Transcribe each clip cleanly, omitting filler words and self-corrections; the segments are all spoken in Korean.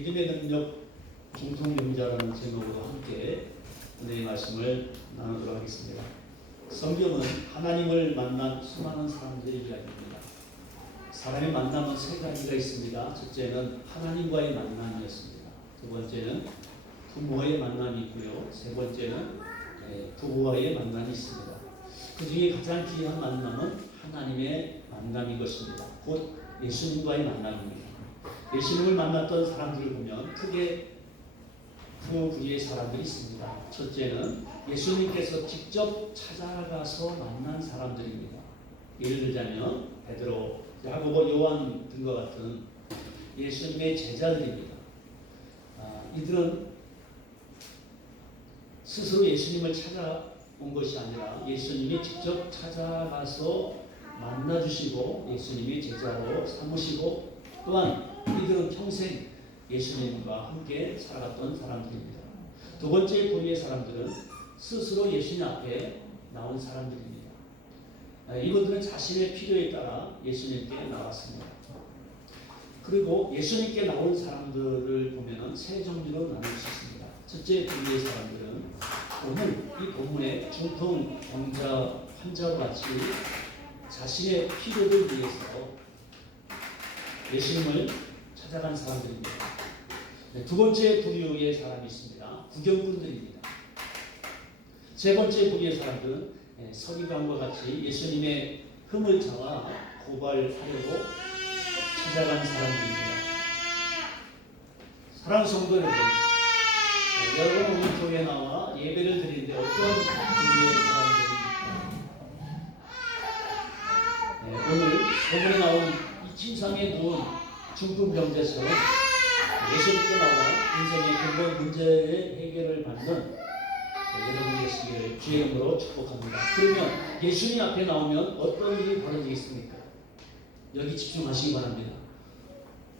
믿음의 능력 중통병자라는 제목으로 함께 은혜의 말씀을 나누도록 하겠습니다. 성경은 하나님을 만난 수많은 사람들의 이야기입니다. 사람의 만남은 세 가지가 있습니다. 첫째는 하나님과의 만남이었습니다. 두 번째는 부모의 만남이 있고요. 세 번째는 부부와의 만남이 있습니다. 그 중에 가장 귀한 만남은 하나님의 만남인 것입니다. 곧 예수님과의 만남입니다. 예수님을 만났던 사람들을 보면 크게 두 부류의 사람들이 있습니다. 첫째는 예수님께서 직접 찾아가서 만난 사람들입니다. 예를 들자면 베드로, 야고보, 요한 등과 같은 예수님의 제자들입니다. 이들은 스스로 예수님을 찾아온 것이 아니라 예수님이 직접 찾아가서 만나주시고 예수님이 제자로 삼으시고 또한 이들은 평생 예수님과 함께 살아갔던 사람들입니다. 두 번째 부류의 사람들은 스스로 예수님 앞에 나온 사람들입니다. 이분들은 자신의 필요에 따라 예수님께 나왔습니다. 그리고 예수님께 나온 사람들을 보면 세 종류로 나눌 수 있습니다. 첫째 부류의 사람들은 오늘 이 본문의 중풍병자 환자와 같이 자신의 필요를 위해서 예수님을 찾아간 사람들입니다. 두 번째 부류의 사람이 있습니다. 구경꾼들입니다. 세 번째 부류의 사람들은 서기관과 같이 예수님의 흠을 잡아 고발하려고 찾아간 사람들입니다. 사랑하는 성도 여러분, 여러분 오늘 교회에 나와 예배를 드리는데 어떤 부류의 사람들입니까? 오늘 본문에 나온 이 침상에 누운 중풍병자처럼 예수님께 나와 인생의 근본 문제의 해결을 받는 여러분 되시기를 주의 이름으로 축복합니다. 그러면 예수님 앞에 나오면 어떤 일이 벌어지겠습니까? 여기 집중하시기 바랍니다.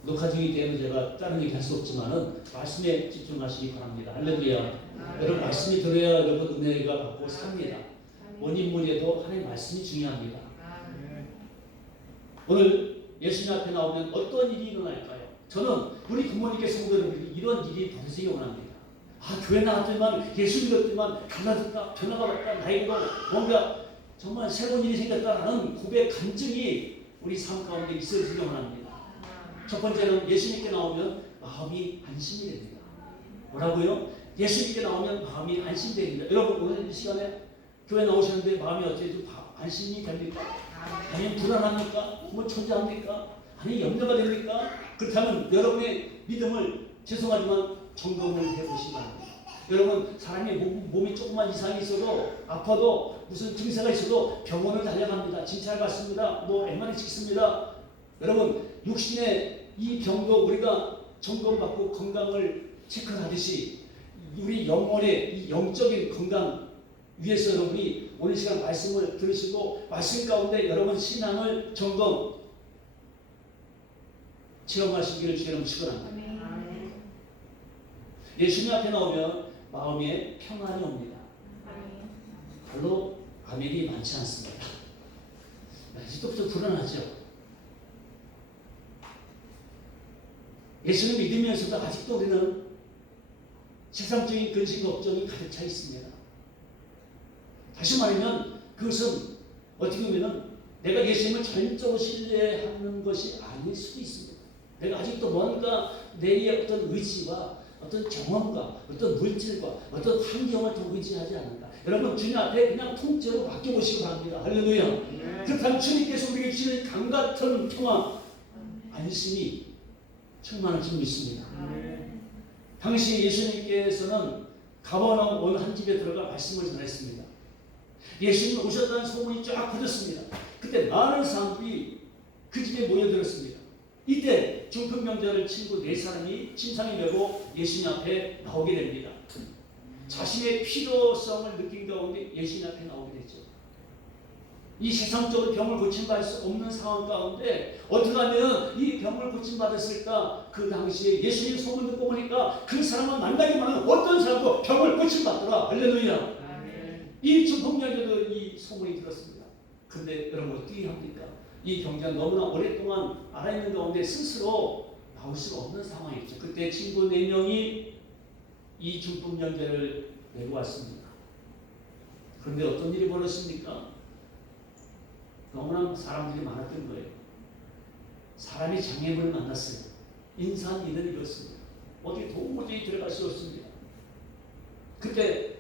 녹화 중이기 때문에 제가 다른 얘기 할 수 없지만은 말씀에 집중하시기 바랍니다. 할렐루야. 여러분 말씀이 들어야 여러분 은혜가 받고 삽니다. 원인문에도 하나님의 말씀이 중요합니다. 오늘 예수님 앞에 나오면 어떤 일이 일어날까요? 저는 우리 부모님께 성도들에게 이런 일이 벌어지기 원합니다. 교회 나왔더니만 예수 믿었더니만 달라졌다, 변화가 왔다, 나에게도 뭔가 정말 새로운 일이 생겼다라는 고백 간증이 우리 삶 가운데 있어지기 원합니다. 첫 번째는 예수님께 나오면 마음이 안심이 됩니다. 뭐라고요? 예수님께 나오면 마음이 안심이 됩니다. 여러분 오늘 이 시간에 교회 나오셨는데 마음이 어떻게 좀 안심이 됩니까? 아니면 불안합니까? 뭐 초조합니까? 아니 염려가 됩니까? 그렇다면 여러분의 믿음을 죄송하지만 점검을 해보시기 바랍니다. 여러분 사람이 몸이 조금만 이상이 있어도 아파도 무슨 증세가 있어도 병원을 달려갑니다. 진찰 받습니다. 뭐 MRI 찍습니다. 여러분 육신의 이 병도 우리가 점검받고 건강을 체크하듯이 우리 영혼의 이 영적인 건강 위해서 여러분이 오늘 시간 말씀을 들으시고 말씀 가운데 여러분 신앙을 점검 체험하시기를 주님 축원합니다. 예수님 앞에 나오면 마음에 평안이 옵니다. 별로 아멘이 많지 않습니다. 아직도 좀 불안하죠. 예수님 믿으면서도 아직도 우리는 세상적인 근심 걱정이 가득 차 있습니다. 다시 말하면 그것은 어떻게 보면 내가 예수님을 전적으로 신뢰하는 것이 아닐 수도 있습니다. 내가 아직도 뭔가 내의 어떤 의지와 어떤 경험과 어떤 물질과 어떤 환경을 더 의지하지 않는다. 여러분 주님 앞에 그냥 통째로 맡겨보시기 바랍니다. 할렐루야. 그렇다면 주님께서 우리에게 주시는 강같은 평화, 안심이 충만할 줄 믿습니다. 당시 예수님께서는 가버나움 어느 한 집에 들어가 말씀을 전했습니다. 예수님 오셨다는 소문이 쫙 퍼졌습니다. 그때 많은 사람들이 그 집에 모여들었습니다. 이때 중풍병자를 친구 4사람이 침상에 메고 예수님 앞에 나오게 됩니다. 자신의 필요성을 느낀 가운데 예수님 앞에 나오게 되죠. 이 세상적으로 병을 고침받을 수 없는 상황 가운데 어떻게 하면 이 병을 고침받았을까? 그 당시에 예수님 소문 듣고 보니까 그 사람은 만나기만 하면 어떤 사람도 병을 고침받더라. 할렐루야. 이 중풍병자도 이 소문이 들었습니다. 근데 여러분 어떻게 합니까? 이 병자는 너무나 오랫동안 알아있는 가운데 스스로 나올 수가 없는 상황이었죠. 그때 친구 4명이 이 중풍병자를 내고 왔습니다. 그런데 어떤 일이 벌어졌습니까? 너무나 사람들이 많았던 거예요. 사람이 장애물을 만났어요. 인산인해를 입었습니다. 어디 도무지 들어갈 수 없습니다. 그때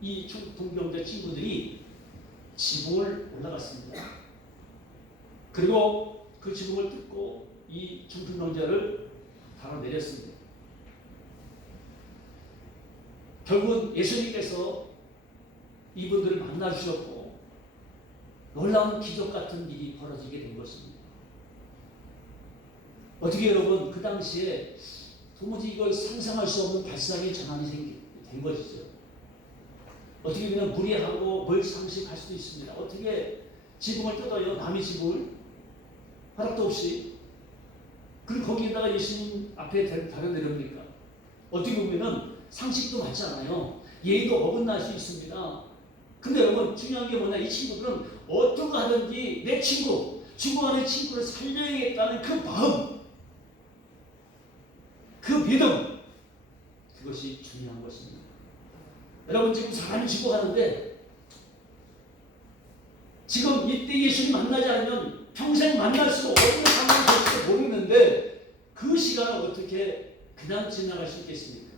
이 중풍병자 친구들이 지붕을 올라갔습니다. 그리고 그 지붕을 뜯고 이 중풍병자를 달아내렸습니다. 결국은 예수님께서 이분들을 만나주셨고 놀라운 기적 같은 일이 벌어지게 된 것입니다. 어떻게 여러분 그 당시에 도무지 이걸 상상할 수 없는 발상의 전환이 된 것이죠. 어떻게 보면 무리하고 멀상식할 수도 있습니다. 어떻게 지붕을 뜯어요? 남의 지붕을 허락도 없이. 그리고 거기에다가 예수님 앞에 달아내렵니까? 어떻게 보면 상식도 맞지 않아요. 예의도 어긋날 수 있습니다. 근데 여러분 중요한 게 뭐냐, 이 친구들은 어떻게 하든지 내 친구, 죽어가는 친구를 살려야겠다는 그 마음, 그 믿음, 그것이 중요한 것입니다. 여러분 지금 사람이 죽어가는데 지금 이때 예수님 만나지 않으면 평생 만날 수 없는 상황이 될지도 모르겠는데 그 시간을 어떻게 그냥 지나갈 수 있겠습니까?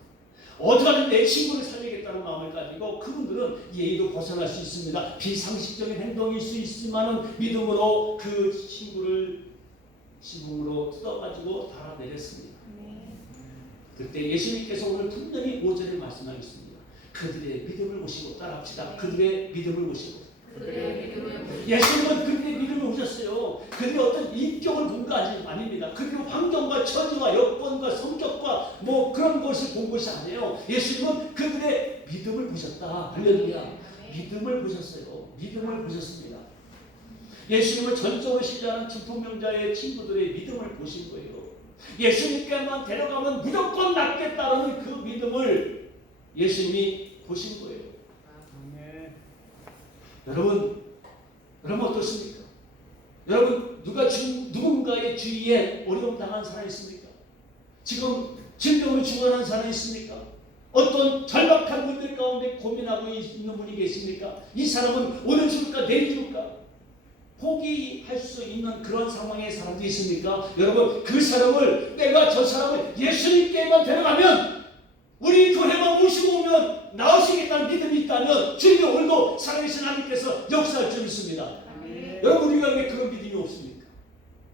어떻게든 내 친구를 살리겠다는 마음을 가지고 그분들은 예의도 벗어날 수 있습니다. 비상식적인 행동일 수 있지만 믿음으로 그 친구를 지붕으로 뜯어가지고 달아내렸습니다. 그때 예수님께서 오늘 분명히 5절에 말씀하셨습니다. 그들의 믿음을 보시고, 따라합시다. 그들의 믿음을 보시고. 예수님은 그들의 믿음을 보셨어요. 그들이 어떤 인격을 본 거 아닙니다. 그들의 환경과 처지와 여건과 성격과 뭐 그런 것을 본 것이 아니에요. 예수님은 그들의 믿음을 보셨다. 할렐루야. 믿음을 보셨어요. 믿음을 보셨습니다. 예수님은 전적으로 신뢰하는 중풍병자의 친구들의 믿음을 보신 거예요. 예수님께만 데려가면 무조건 낫겠다라는 그 믿음을 예수님이 보신 거예요. 여러분 어떻습니까? 여러분 누군가의 주위에 어려움 당한 사람이 있습니까? 지금 질병으로 죽어가는 사람이 있습니까? 어떤 절박한 분들 가운데 고민하고 있는 분이 계십니까? 이 사람은 오늘 죽을까 내일 죽을까 포기할 수 있는 그런 상황의 사람도 있습니까? 여러분 그 사람을 내가 저 사람을 예수님께만 데려가면 우리 교회만 모시고 오면 나으시겠다는 믿음이 있다면 주님이 오늘도 살아계신 하나님께서 역사할 줄 믿습니다. 여러분 우리가 왜 그런 믿음이 없습니까?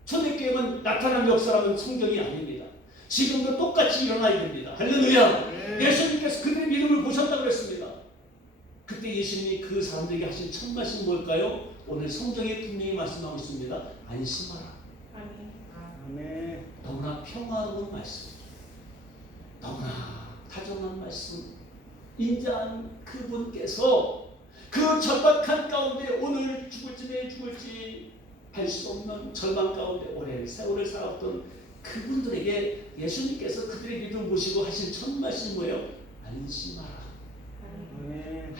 초대교회만 나타난 역사라면 성경이 아닙니다. 지금도 똑같이 일어나야 됩니다. 할렐루야. 예수님께서 그들의 믿음을 보셨다고 그랬습니다. 그때 예수님이 그 사람들에게 하신 첫 말씀은 뭘까요? 오늘 성경에 분명히 말씀하고 있습니다. 안심하라. 아멘. 너무나 평화로운 말씀, 너무나 다정한 말씀, 인자한 그분께서 그 절박한 가운데 오늘 죽을지 내일 죽을지 할 수 없는 절망 가운데 오랜 세월을 살았던 그분들에게 예수님께서 그들의 믿음 보시고 하신 첫 말씀이 뭐예요? 안심하라.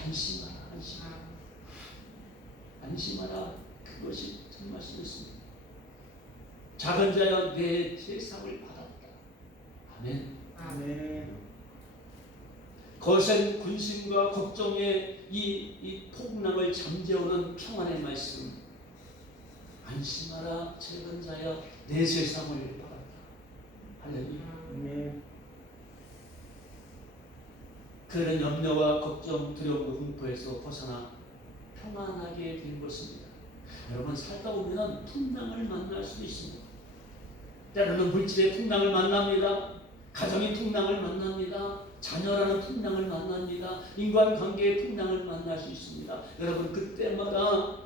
안심하라. 안심하라. 안심하라. 그것이 첫 말씀이었습니다. 작은 자여 내 세상을 받았다. 아멘. 아멘. 거센 군심과 걱정의 이 폭락을 잠재우는 평안의 말씀. 안심하라 작은 자여 내 세상을 받았다. 할렐루야. 그런 염려와 걱정, 두려움, 공포에서 벗어나 평안하게 된 것입니다. 여러분 살다 보면 풍랑을 만날 수도 있습니다. 때로는 물질의 풍랑을 만납니다. 가정의 풍랑을 만납니다. 자녀라는 풍랑을 만납니다. 인간관계의 풍랑을 만날 수 있습니다. 여러분 그때마다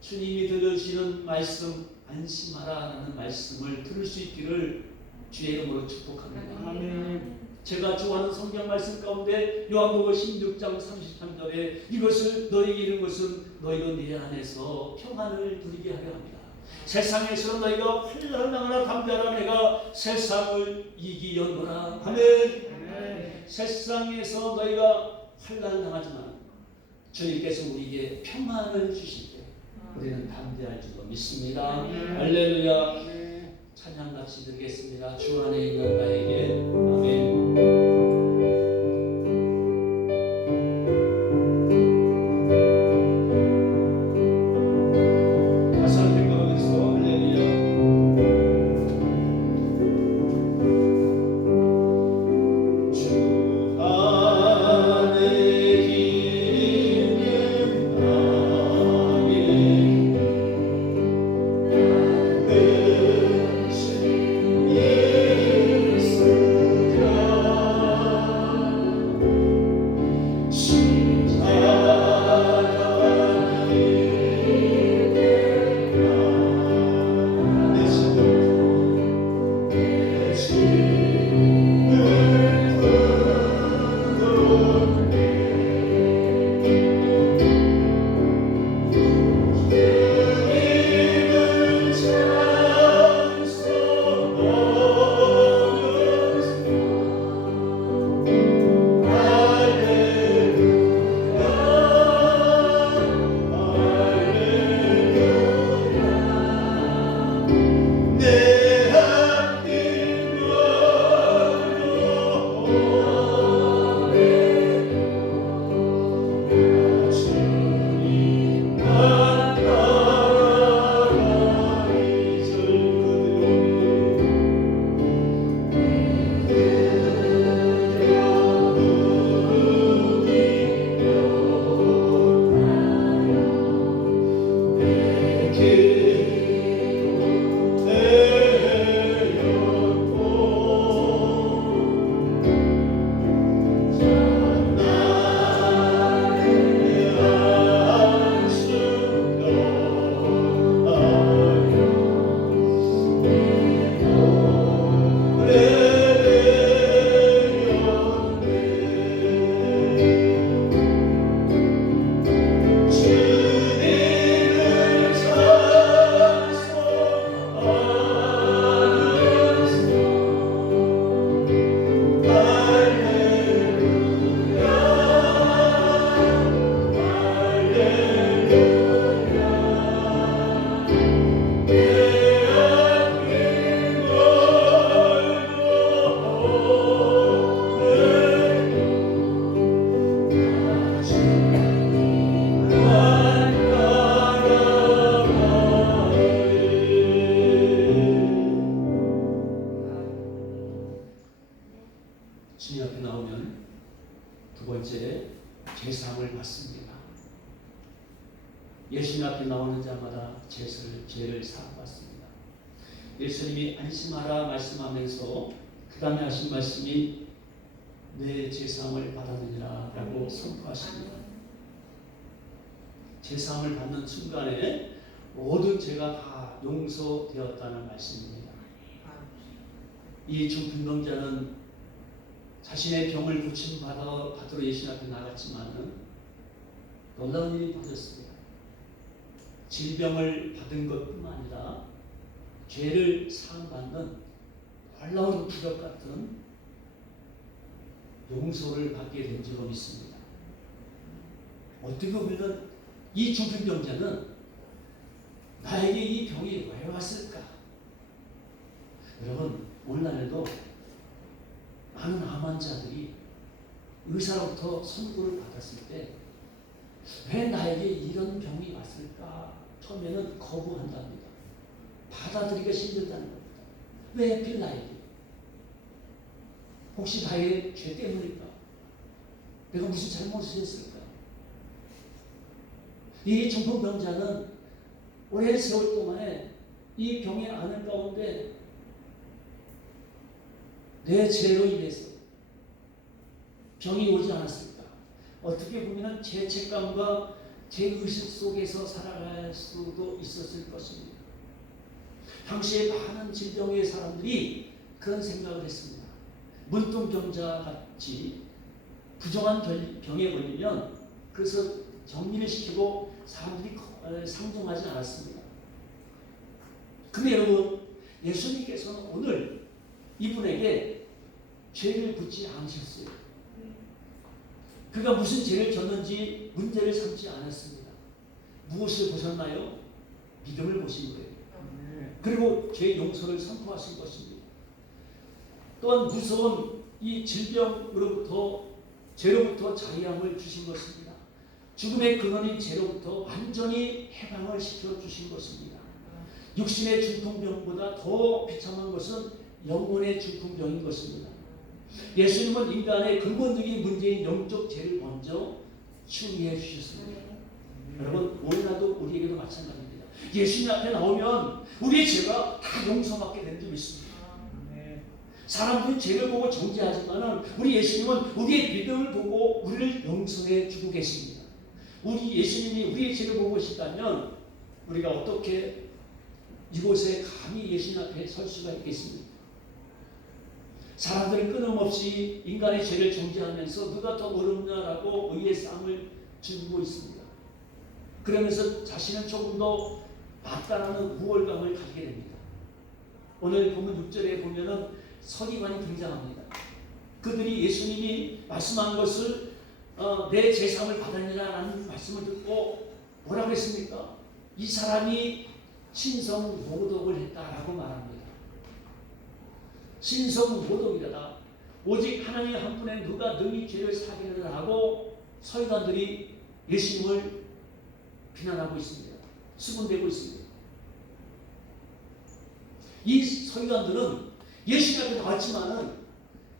주님이 들으시는 말씀 안심하라라는 말씀을 들을 수 있기를 주의 이름으로 축복합니다. 아멘. 제가 좋아하는 성경 말씀 가운데 요한복음 16장 33절에 이것을 너희에게 이른 것은 너희가 내 안에서 평안을 누리게 하려 합니다. 세상에서 너희가 환난을 당하나 담대하라. 내가 세상을 이기었노라. 아멘. 세상에서 너희가 환난을 당하지만 주님께서 우리에게 평안을 주실 때 우리는 담대할 줄로 믿습니다. 할렐루야. 찬양 같이 드리겠습니다. 주 안에 있는 나에게. 아멘. 주님 앞에 나오면 두 번째 제사함을 받습니다. 예수님 앞에 나오는 자마다 죄를 사함받습니다. 예수님이 안심하라 말씀하면서 그 다음에 하신 말씀이 내 제사함을 받았느니라 라고 선포하십니다. 제사함을 받는 순간에 모든 죄가 다 용서되었다는 말씀입니다. 이 중풍병자는 자신의 병을 고침받으러 예수님 앞에 나갔지만 놀라운 일이 벌어졌습니다. 질병을 받은 것뿐만 아니라 죄를 사함받는 놀라운 기적 같은 용서를 받게 된 줄로 믿습니다. 어떻게 보면 이 중풍병자는 나에게 이 병이 왜 왔을까? 여러분, 오늘날에도 많은 암 환자들이 의사로부터 선고를 받았을 때 왜 나에게 이런 병이 왔을까? 처음에는 거부한답니다. 받아들이기가 힘들다는 겁니다. 왜 하필 나에게? 혹시 나의 죄 때문일까? 내가 무슨 잘못을 했을까? 이 중풍병자는 오랜 세월 동안에 이 병의 안을 가운데 내 죄로 인해서 병이 오지 않았을까? 어떻게 보면 죄책감과 죄의식 속에서 살아갈 수도 있었을 것입니다. 당시에 많은 질병의 사람들이 그런 생각을 했습니다. 문둥병자 같이 부정한 병에 걸리면 그래서 정리를 시키고 사람들이 상종하지 않았습니다. 근데 여러분, 예수님께서는 오늘 이분에게 죄를 묻지 않으셨어요. 그가 무슨 죄를 졌는지 문제를 삼지 않았습니다. 무엇을 보셨나요? 믿음을 보신 거예요. 그리고 죄 용서를 선포하신 것입니다. 또한 무서운 이 질병으로부터 죄로부터 자유함을 주신 것입니다. 죽음의 근원인 죄로부터 완전히 해방을 시켜주신 것입니다. 육신의 중풍병보다 더 비참한 것은 영혼의 중풍병인 것입니다. 예수님은 인간의 근본적인 문제인 영적 죄를 먼저 치유해 주셨습니다. 여러분, 오늘날도 우리에게도 마찬가지입니다. 예수님 앞에 나오면 우리의 죄가 다 용서받게 되는 줄 믿습니다. 사람들은 죄를 보고 정죄하지만 우리 예수님은 우리의 믿음을 보고 우리를 용서해 주고 계십니다. 우리 예수님이 우리의 죄를 보고 계시다면 우리가 어떻게 이곳에 감히 예수님 앞에 설 수가 있겠습니까? 사람들은 끊임없이 인간의 죄를 정죄하면서 누가 더 어렵냐라고 의의 싸움을 즐기고 있습니다. 그러면서 자신은 조금 더 낫다라는 우월감을 가지게 됩니다. 오늘 본문 6절에 보면은 서기관이 등장합니다. 그들이 예수님이 말씀한 것을 내 제사함을 받았느냐라는 말씀을 듣고 뭐라고 했습니까? 이 사람이 신성모독을 했다라고 말합니다. 신성모독이다. 오직 하나님 한 분에 누가 능히 죄를 사기를 하고 서기관들이 예수님을 비난하고 있습니다. 수군대고 있습니다. 이 서기관들은 예수님 앞에 나왔지만은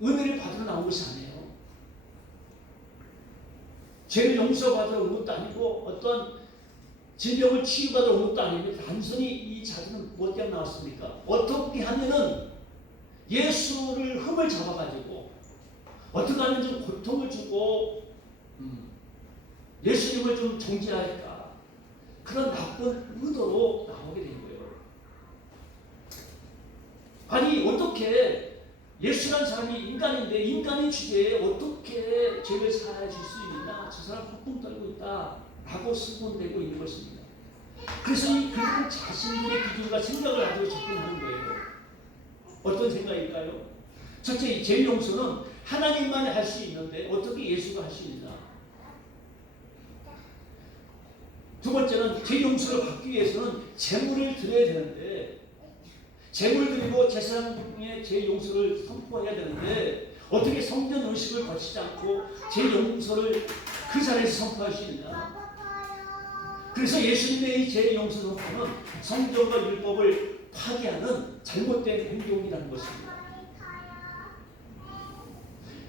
은혜를 받으러 나온 것이 아니에요. 죄를 용서받으러 온 것도 아니고 어떤 질병을 치유받으러 온 것도 아닙니다. 단순히 이 자들은 뭐 때문에 나왔습니까? 어떻게 하면은 예수를 흠을 잡아가지고 어떻게 하면 좀 고통을 주고 예수님을 좀 정죄할까, 그런 나쁜 의도로 나오게 된 거예요. 아니 어떻게 예수라는 사람이 인간인데 인간의 주제에 어떻게 죄를 사하여 줄 수 있느냐, 저 사람 폭풍 떨고 있다 라고 수군대고 있는 것입니다. 그래서 이 그들은 자신들의 기준과 생각을 가지고 접근하는 거예요. 어떤 생각일까요? 첫째, 이 죄 용서는 하나님만이 할 수 있는데 어떻게 예수가 할 수 있느냐. 두 번째는 죄 용서를 받기 위해서는 제물을 드려야 되는데, 제물을 드리고 제사장의 죄 용서를 선포해야 되는데 어떻게 성전 의식을 거치지 않고 죄 용서를 그 자리에서 선포할 수 있느냐. 그래서 예수님의 이 죄 용서 선포는 성전과 율법을 파괴하는 잘못된 행동이라는 것입니다.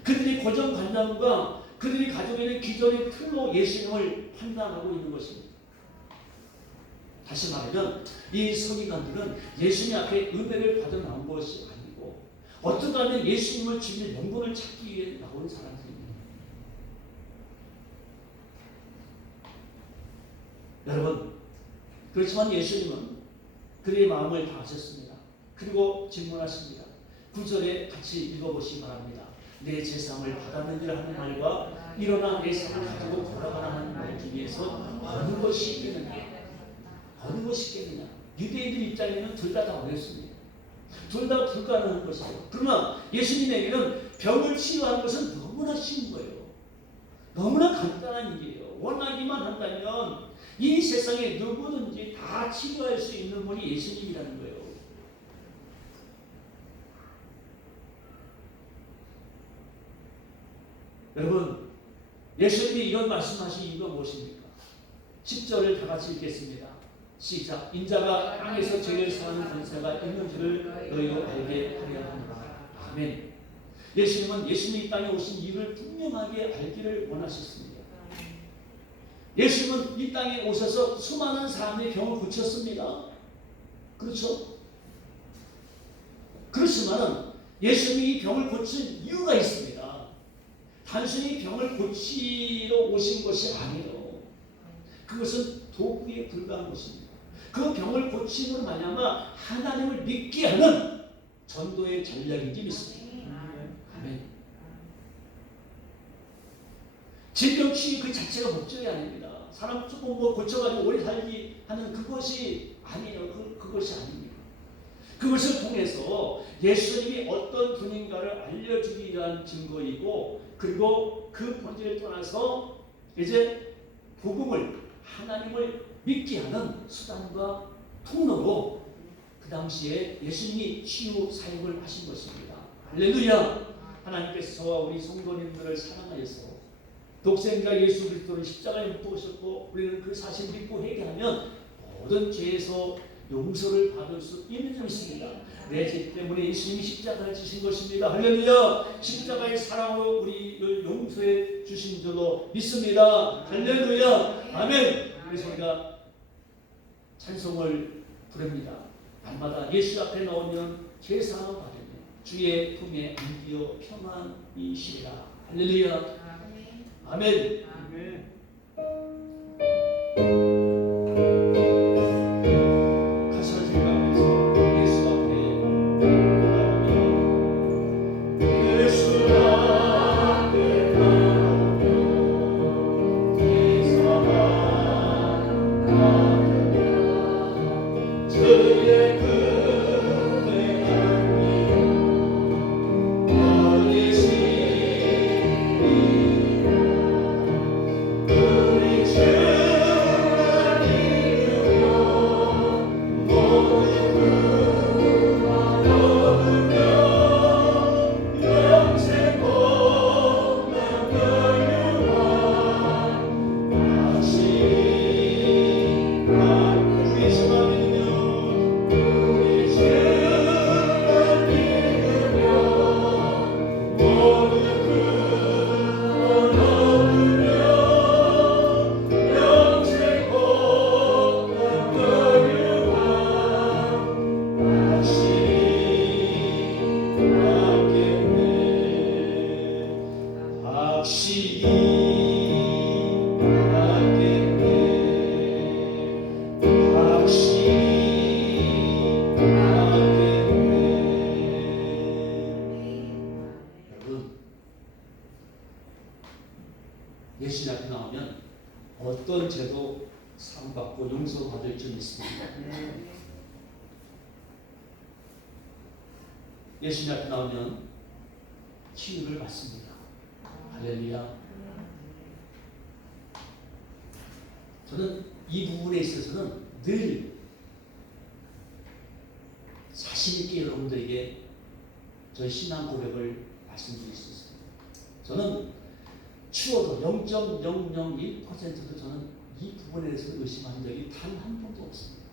그들이 고정관념과 그들이 가지고 있는 기존의 틀로 예수님을 판단하고 있는 것입니다. 다시 말하면 이 서기관들은 예수님 앞에 은혜를 받아 나온 것이 아니고 어떻게 하면 예수님을 죽일 명분을 찾기 위해 나온 사람들입니다. 여러분, 그렇지만 예수님은 그들의 마음을 다 아셨습니다. 그리고 질문하십니다. 9절에 같이 읽어보시기 바랍니다. 내 제사함을 받았느니라 하는 말과 일어나 내 삶을 가지고 돌아가라 하는 말 중에서 어느 것이 있겠느냐? 어느 것이 있겠느냐? 유대인들 입장에는 둘 다 어렵습니다. 둘 다 불가능한 것이에요. 그러나 예수님에게는 병을 치유하는 것은 너무나 쉬운 거예요. 너무나 간단한 일이에요. 원하기만 한다면 이 세상에 누구든지 다 치유할 수 있는 분이 예수님이라는 거예요. 여러분, 예수님이 이런 말씀하신 이유가 무엇입니까? 10절을 다 같이 읽겠습니다. 시작. 인자가 땅에서 죄를 사하는 권세가 있는 줄을 너희도 알게 하려 합니다. 아멘. 예수님은 예수님이 이 땅에 오신 이유를 분명하게 알기를 원하셨습니다. 예수님은 이 땅에 오셔서 수많은 사람의 병을 고쳤습니다. 그렇죠? 그렇지만 예수님이 이 병을 고친 이유가 있습니다. 단순히 병을 고치러 오신 것이 아니에요. 그것은 도구에 불과한 것입니다. 그 병을 고침으로 말미암아 하나님을 믿게 하는 전도의 전략인지 믿습니다. 아멘. 질병 치유 그 자체가 목적이 아닙니다. 사람 조금 고쳐가지고 오래 살기 하는 그것이 아니에요. 그것이 아닙니다. 그것을 통해서 예수님이 어떤 분인가를 알려주기 위한 증거이고, 그리고 그 본질을 떠나서 이제 복음을, 하나님을 믿게 하는 수단과 통로로 그 당시에 예수님이 치유 사역을 하신 것입니다. 할렐루야! 하나님께서 저와 우리 성도님들을 사랑하여서 독생자 예수 그리스도를 십자가에 못 박으셨고 우리는 그 사실 믿고 회개하면 모든 죄에서 용서를 받을 수 있는 줄 믿습니다. 내 죄 때문에 예수님이 십자가를 지신 것입니다. 할렐루야! 십자가의 사랑으로 우리를 용서해 주신 줄로 믿습니다. 할렐루야! 아멘! 그래서 우리가 찬송을 부릅니다. 밤마다 예수 앞에 나오면 제사함을 받으며 주의 품에 안기어 평안히 쉬리라. 할렐루야! 아멘! 아멘. 가사를 생각하면서 예수 앞에 나오며 예수 앞에 나오며 제사함 받으며 주의 품에 안기어 평안히 쉬리라. 우리 주 안이며 모든 구원 얻으며 영생 복만 걸려와 다시 우리 주 안이며 우리 주 안이며 모든 구원 얻으며 영생 복만 걸려와 다시 받겠네. 확실히 받겠네. 확실히 받겠네. 여러분, 예수님 앞에 나오면 어떤 죄도 사함받고 용서받을 줄 믿습니다. 예수님 앞에 나오면 치유를 받습니다. 할렐루야. 저는 이 부분에 있어서는 늘 자신 있게 여러분들에게 저의 신앙 고백을 말씀드릴 수 있습니다. 저는 추워도 0.001%도 저는 이 부분에 대해서 의심한 적이 단 한 번도 없습니다.